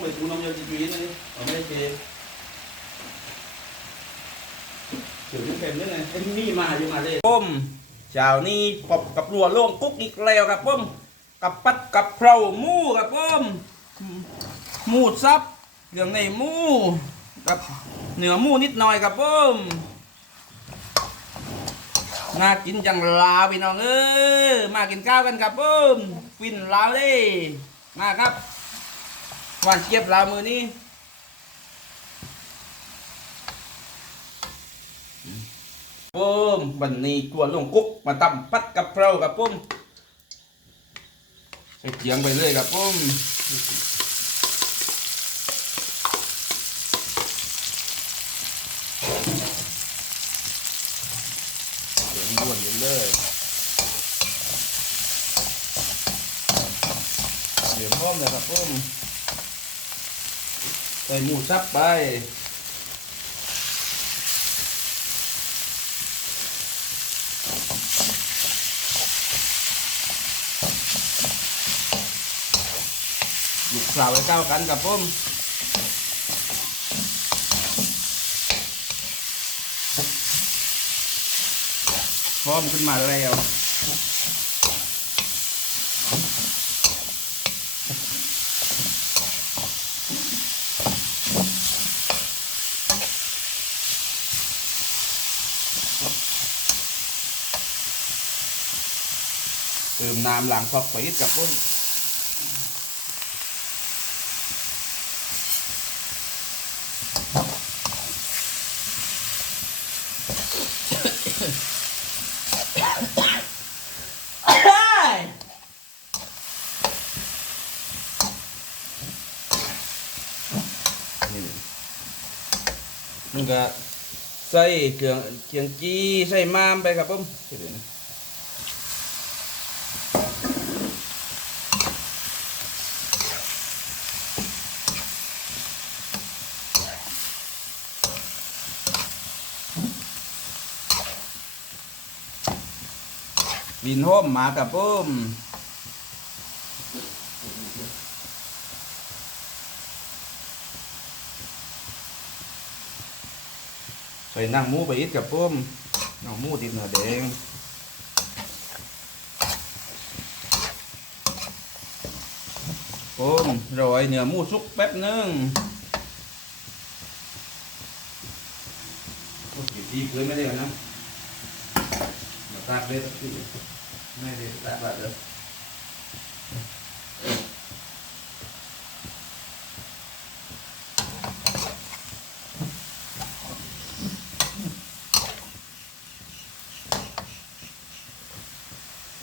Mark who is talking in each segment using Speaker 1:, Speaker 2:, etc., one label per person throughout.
Speaker 1: ไปดูน้องยาจีจีนี่เอาไม่เจเดี๋ยวนี้เป็นยังไงไอ้นี่มาอยู่มาเลยปุ้มเช้านี้ปอบกับรัวโล่งกุ๊กอีกแล้วครับปุ้มกับปัดกับเพราหมูครับปุ้มหมูซับเรื่องในหมูกับเนื้อหมูนิดหน่อยครับปุ้มน่ากินจังลาวพี่น้องเอ้ยมากินข้าวกันครับปุ้มฟินลาวเลยมาครับ หวานเจี๊ยบลาวมือนี้ปุ้มวันนี้กวนลงกุ๊กมาตำปัดกับเพรากับปุ้มใส่เกียงไปเลยกับปุ้มเดี๋ยวล้วนไปเลยเดี๋ยวพร้อมเลยครับปุ้ม ส่หมูสับไปลูกสาวไว้เก้ากันกับผมพร้อมขึ้นมาแล้ว ติมน้ำล้างซอกไปอีกกับปุ้นนี่มันก็ใส่เครื่องเคียงจีใส่มามไปครับผม เดี๋ยวนะบินห้มมากับปุ้มใส่นั่งหมูไปอีกกับปุ้มนั่งหมูติดเนื้อแดง ปุ้มโรยเนื้อหมูสุกแป๊บนึงโอ้ยดีเกินไม่ได้นะมาตากเลยสักทีไม่ได้ตากแบบเดิม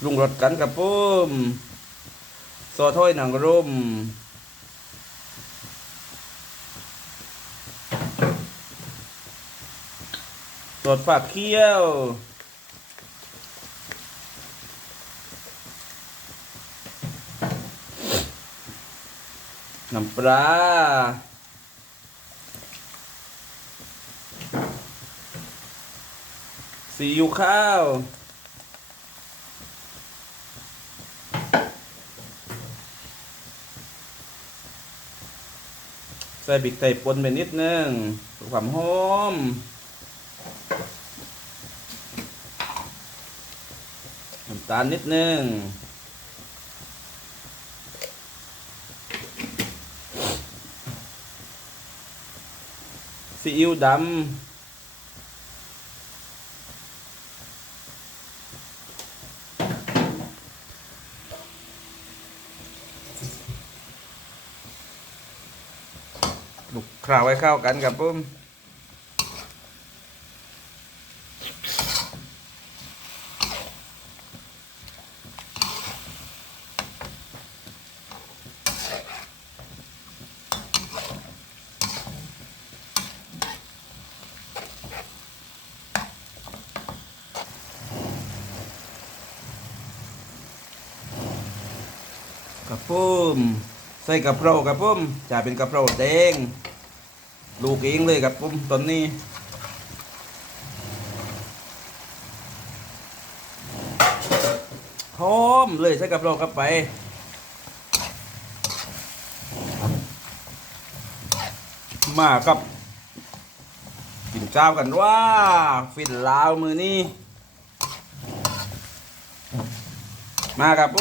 Speaker 1: ลุงรถกันกับปุ้ม ซอถ้อยหนังร่มสดฝากเคี้ยว น้ำปลาซีอิ๊วข้าว ส่บิกไทยป่นไปนิดนึงเพื่อความหอมน้ำตาลนิดนึงซีอิ๊วดำ คราวไว้เข้ากันกับปุ้มกับปุ้มใส่กระเพรากับปุ้มจะเป็นกระเพราแดง ลูกเองเลยกับปุ้มตอนนี้หอมเลยใส่กะเราเข้าไปมากับกินข้าวกันว่า ฟินลาวมือนี้มาครับผ